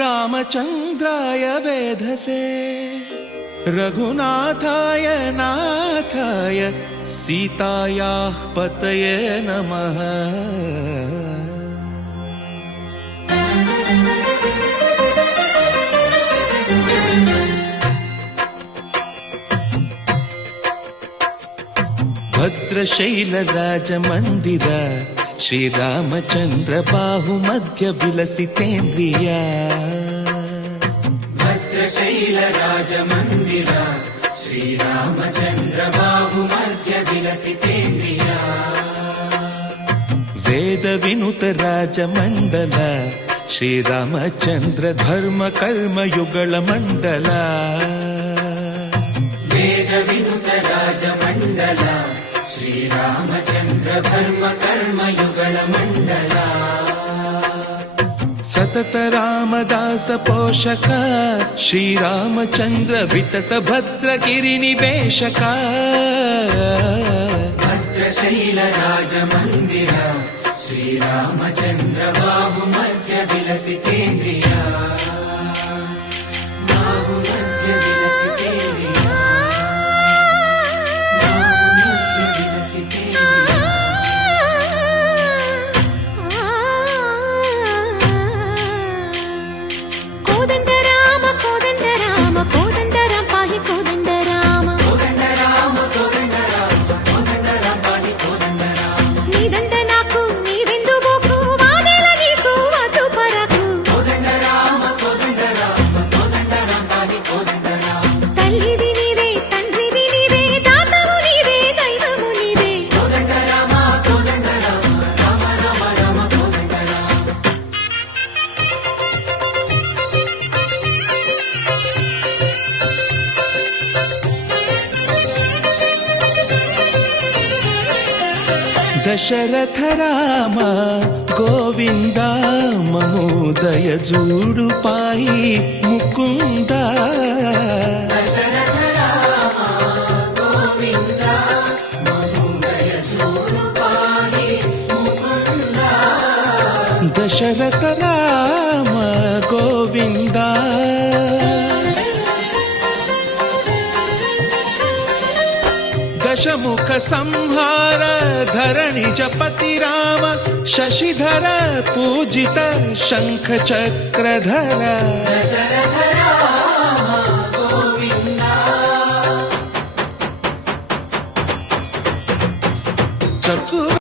रामचन्द्राय वेधसे रघुनाथाय नाथाय सीतायाः पतये नमः। भद्रशैलराजमन्दिर श्रीरामचन्द्र बाहुमध्य विलसितेन्द्रिय भद्रशैलराजमन्दिर श्रीरामचन्द्र बाहुमध्य विलसितेन्द्रिय वेदविनुत राजमण्डल श्रीरामचन्द्र धर्म कर्म युगल मण्डल वेदविनुत राजमण्डल श्रीरामचन्द्र धर्म कर्म युगल मण्डल सतत रामदास पोषक श्रीरामचन्द्र वितत भद्रगिरि निवेशक भद्रशैल राजमन्दिर श्रीरामचन्द्र बाहुमध्य विलसितेन्द्रिय बाहुमध्य विलसितेन्द्रिय दशरथ राम गोविंद ममोदय जूडु पाई मुकुंद दशरथ राम गोविंद ममोदय जूडु पाई मुकुंद दशरथ राम गोविंद दशमुख संहार धरणि जपति राम शशिधर पूजित शंख चक्रधर दशरथ राम